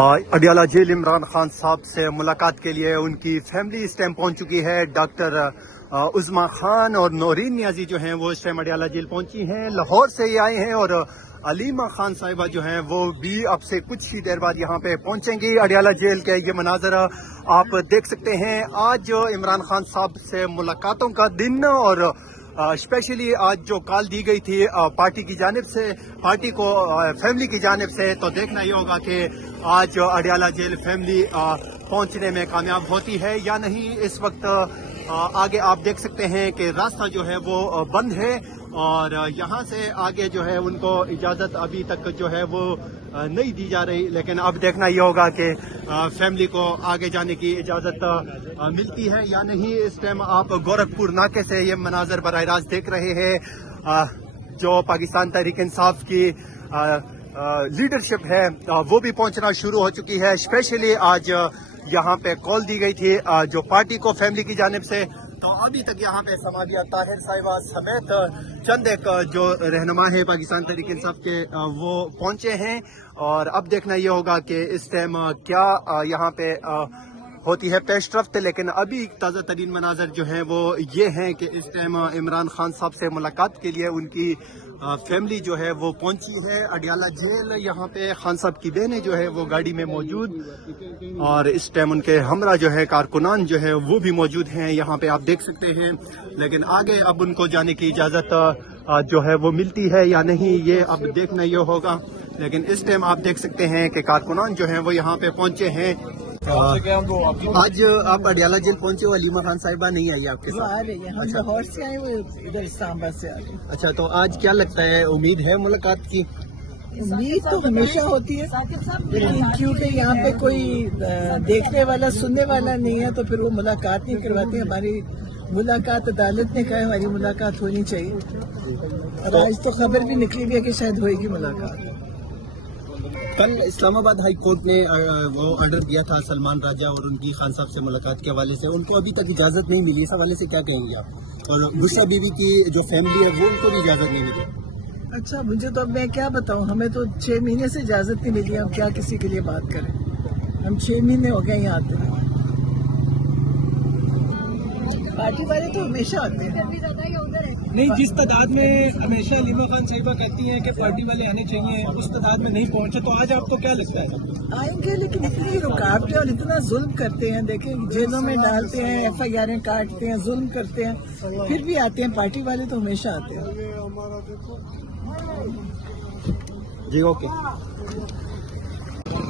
Adiala jail Imran Khan साहब से मुलाकात के लिए उनकी फैमिली इस टाइम पहुंच चुकी है। डॉक्टर उस्मा खान और नौरीन नियाजी जो हैं वो इस टाइम अडियाला जेल पहुंची हैं, लाहौर से ये आए हैं। और अलीमा खान साहिबा जो हैं वो भी अब से कुछ ही देर बाद यहाँ पे पहुंचेंगी। अडियाला जेल के ये मनाजर आप देख सकते हैं। आज इमरान खान साहब से मुलाकातों का दिन और स्पेशली आज जो कॉल दी गई थी पार्टी की जानिब से, पार्टी को फैमिली की जानिब से, तो देखना ये होगा कि आज अडियाला जेल फैमिली पहुंचने में कामयाब होती है या नहीं। इस वक्त आगे आप देख सकते हैं कि रास्ता जो है वो बंद है और यहाँ से आगे जो है उनको इजाज़त अभी तक जो है वो नहीं दी जा रही। लेकिन अब देखना ये होगा कि फैमिली को आगे जाने की इजाज़त मिलती है या नहीं। इस टाइम आप गोरखपुर नाके से ये मनाजर बराह रास्त देख रहे हैं। जो पाकिस्तान तहरीक इंसाफ की लीडरशिप है वो भी पहुंचना शुरू हो चुकी है। स्पेशली आज यहाँ पे कॉल दी गई थी जो पार्टी को फैमिली की जानिब से, तो अभी तक यहाँ पे समादिया ताहिर साहिबा समेत चंद एक जो रहनुमा है पाकिस्तान तहरीक इंसाफ के वो पहुंचे हैं। और अब देखना ये होगा कि इस टाइम क्या यहाँ पे होती है पेश रफ्त। लेकिन अभी ताज़ा तरीन मनाजर जो हैं वो ये हैं कि इस टाइम इमरान खान साहब से मुलाकात के लिए उनकी फैमिली जो है वो पहुंची है अडियाला जेल। यहाँ पे खान साहब की बहनें जो है वो गाड़ी में मौजूद, और इस टाइम उनके हमरा जो है कारकुनान जो है वो भी मौजूद हैं, यहाँ पे आप देख सकते हैं। लेकिन आगे अब उनको जाने की इजाज़त जो है वो मिलती है या नहीं, ये अब देखना ये होगा। लेकिन इस टाइम आप देख सकते हैं कि कारकुनान जो हैं वो यहाँ पे पहुंचे हैं। आज आप अडियाला जेल पहुंचे हो, अलीमा खान साहिबा नहीं आई आपके साथ? आ रही है, हम लाहौर से आए हुए, इधर इस्लामाबाद से आ रहे हैं। अच्छा, तो आज क्या लगता है, उम्मीद है मुलाकात की? उम्मीद तो हमेशा होती है, लेकिन क्योंकि यहाँ पे कोई देखने वाला सुनने वाला नहीं है तो फिर वो मुलाकात नहीं करवाते। हमारी मुलाकात अदालत ने कहा है, हमारी मुलाकात होनी चाहिए। और आज तो खबर भी निकली भी है कि शायद होएगी मुलाकात। कल इस्लामाबाद हाई कोर्ट ने वो ऑर्डर दिया था सलमान राजा और उनकी खान साहब से मुलाकात के हवाले से, उनको अभी तक इजाज़त नहीं मिली। इस हवाले से क्या कहेंगे आप? और बुशरा बीवी की जो फैमिली है वो उनको भी इजाज़त नहीं मिली। अच्छा, मुझे तो अब मैं क्या बताऊँ, हमें तो 6 महीने से इजाज़त नहीं मिली। हम क्या किसी के लिए बात करें? हम 6 महीने हो गए यहाँ आते हैं। पार्टी वाले तो हमेशा आते हैं। नहीं, जिस तादाद में हमेशा अलीमा खान साहिबा कहती हैं कि पार्टी वाले आने चाहिए, उस तादाद में नहीं पहुंचे, तो आज आपको क्या लगता है? आएंगे, लेकिन इतनी रुकावटें और इतना जुल्म करते हैं। देखें, जेलों में डालते हैं, FIR काटते हैं, जुल्म करते हैं, फिर भी आते हैं। पार्टी वाले तो हमेशा आते हैं। जी ओके।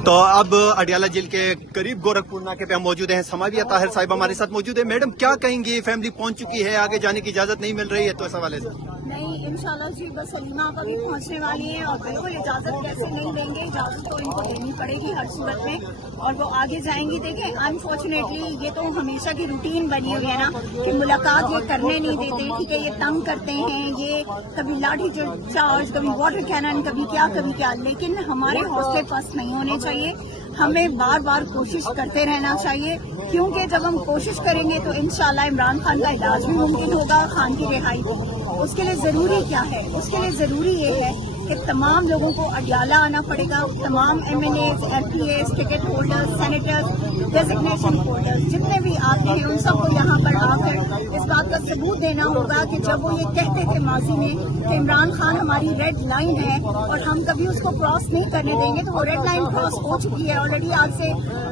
तो अब अडियाला जेल के करीब गोरखपुर नाके पे हम मौजूद हैं। समाविया ताहिर साहिबा हमारे साथ मौजूद है। मैडम, क्या कहेंगी, फैमिली पहुंच चुकी है, आगे जाने की इजाजत नहीं मिल रही है, तो इस हवाले से? नहीं, इंशाल्लाह जी, बस अलीमा आपा भी पहुंचने वाली है और बिल्कुल इजाजत कैसे नहीं देंगे, इजाजत तो इनको देनी पड़ेगी हर सूरत में, और वो आगे जाएंगी। देखें, अनफॉर्चुनेटली ये तो हमेशा की रूटीन बनी हुई है ना कि मुलाकात ये करने नहीं देते, ठीक है, ये तंग करते हैं, ये कभी लाठी चार्ज, कभी वाटर कैनन, कभी क्या। लेकिन हमारे हौसले पस्त नहीं होने चाहिए, हमें बार बार कोशिश करते रहना चाहिए, क्योंकि जब हम कोशिश करेंगे तो इंशाल्लाह इमरान खान का इलाज भी मुमकिन होगा, खान की रिहाई भी। उसके लिए जरूरी क्या है? उसके लिए जरूरी ये है कि तमाम लोगों को अडियाला आना पड़ेगा। तमाम MLAs, LPAs, ticket holders, senators, designation holders, जितने भी आते हैं उन सबको यहाँ पर आकर इस बात का सबूत देना होगा कि जब वो ये कहते थे माजी में कि इमरान खान हमारी रेड लाइन है और हम कभी उसको क्रॉस नहीं करने देंगे, तो वो रेड लाइन क्रॉस हो चुकी है ऑलरेडी आज से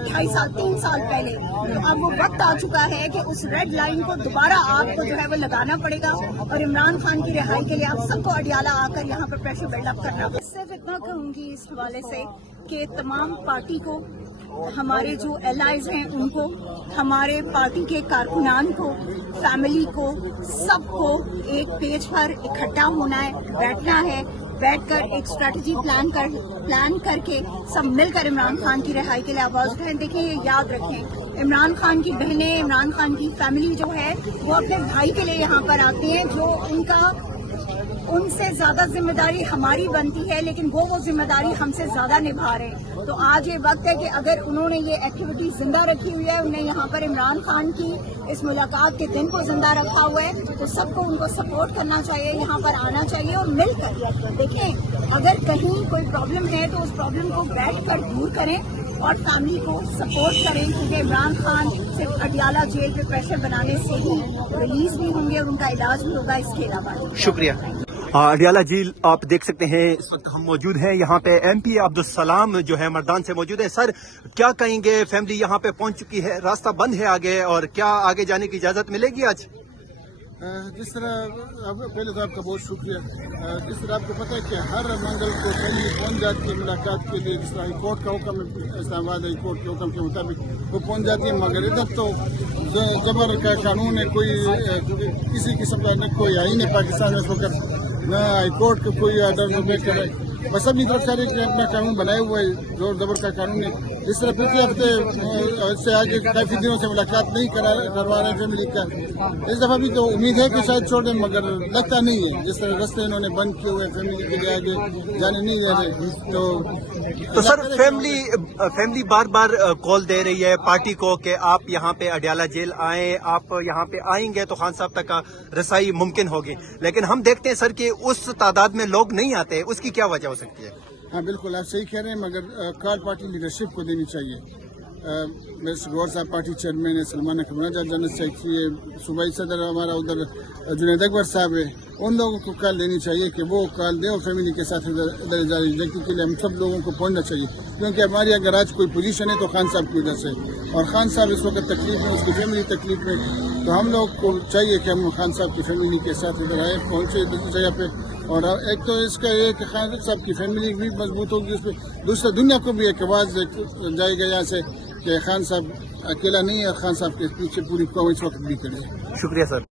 2.5 साल 3 साल पहले। तो अब वो वक्त आ चुका है कि उस रेड लाइन को दोबारा आपको जो है वो लगाना पड़ेगा और इमरान खान की रिहाई के लिए आप सबको अडियाला आकर यहाँ पर प्रेशर बिल्डअप करना। सिर्फ इतना कहूँगी इस हवाले से कि तमाम पार्टी को, हमारे जो एलाइज हैं उनको, हमारे पार्टी के कारकुनान को, फैमिली को, सबको एक पेज पर इकट्ठा होना है, बैठना है, बैठकर एक स्ट्रेटजी प्लान करके सब मिलकर इमरान खान की रिहाई के लिए आवाज उठाएं। देखिए, ये याद रखें, इमरान खान की बहनें, इमरान खान की फैमिली जो है वो अपने भाई के लिए यहाँ पर आते हैं, जो उनसे ज्यादा जिम्मेदारी हमारी बनती है, लेकिन वो जिम्मेदारी हमसे ज्यादा निभा रहे हैं। तो आज ये वक्त है कि अगर उन्होंने ये एक्टिविटी जिंदा रखी हुई है, उन्हें यहाँ पर इमरान खान की इस मुलाकात के दिन को जिंदा रखा हुआ है, तो सबको उनको सपोर्ट करना चाहिए, यहाँ पर आना चाहिए और मिलकर देखें। अगर कहीं कोई प्रॉब्लम है तो उस प्रॉब्लम को बैठकर दूर करें, और फैमिली को सपोर्ट करें, क्योंकि इमरान खान सिर्फ अडियाला जेल पे प्रेशर बनाने से ही रिलीज भी होंगे और उनका इलाज भी होगा, इसके अलावा शुक्रिया। अडियाला झील आप देख सकते हैं, इस वक्त हम मौजूद हैं यहाँ पे। MP अब्दुल सलाम जो है मर्दान से मौजूद है। सर क्या कहेंगे, फैमिली यहाँ पे पहुँच चुकी है, रास्ता बंद है आगे, और क्या आगे जाने की इजाजत मिलेगी आज? जिस तरह पहले तो आपका बहुत शुक्रिया। जिस तरह आपको पता है कि हर मंगल को फैमिली पहुंच जाती है मुलाकात के लिए, जिस तरह हाई कोर्ट का हुक्म, इस्लामाबाद हाई कोर्ट के हुक्म के मुताबिक वो पहुंच जाती है, मगर इधर तो जबर का कानून है, कोई किसी किस्म का न कोई आईन है पाकिस्तान में, इस वक्त न हाई कोर्ट का कोई ऑर्डर न कर रहा है, बस अपनी तरफ सारे अपना कानून बनाए हुए है, जोर जबर का कानून है। इस तरह पिछले हफ्ते इससे आगे काफी दिनों से मुलाकात नहीं करवा रहे फैमिली का। इस दफा भी तो उम्मीद है कि शायद छोड़ दें, मगर लगता नहीं है। जिस तरह रास्ते इन्होंने बंद किए हुए फैमिली के लिए आगे जाने नहीं दे रहे, तो सर फैमिली बार बार कॉल दे रही है पार्टी को कि आप यहाँ पे अडियाला जेल आए, आप यहाँ पे आएंगे तो खान साहब तक रसाई मुमकिन होगी, लेकिन हम देखते हैं सर कि उस तादाद में लोग नहीं आते, उसकी क्या वजह हो सकती है? हाँ बिल्कुल आप सही कह रहे हैं, मगर कार पार्टी लीडरशिप को देनी चाहिए। मिस्टर गौर साहब पार्टी चेयरमैन है, सलमान अकबर जनरल सेक्रेटरी है, सूबाई सदर हमारा उधर जुनैद अकबर साहब है, उन लोगों को कॉल देनी चाहिए कि वो कॉल दें और फैमिली के साथ इधर जारी देखने के लिए हम सब लोगों को पहुंचना चाहिए, क्योंकि हमारी अगर आज कोई पोजीशन है तो खान साहब की वजह से, और खान साहब इस वक्त तकलीफ में, उसकी फैमिली तकलीफ में, तो हम लोग को चाहिए कि हम खान साहब की फैमिली के साथ इधर आए, पहुँचे इस जगह पे। और एक तो इसका ये कि खान साहब की फैमिली भी मजबूत होगी, उस पर दूसरा दुनिया को भी एक आवाज़ जाएगा यहाँ से कि खान साहब अकेला नहीं है, खान साहब के पीछे पूरी कौम इस वक्त भी खड़ी है। शुक्रिया सर।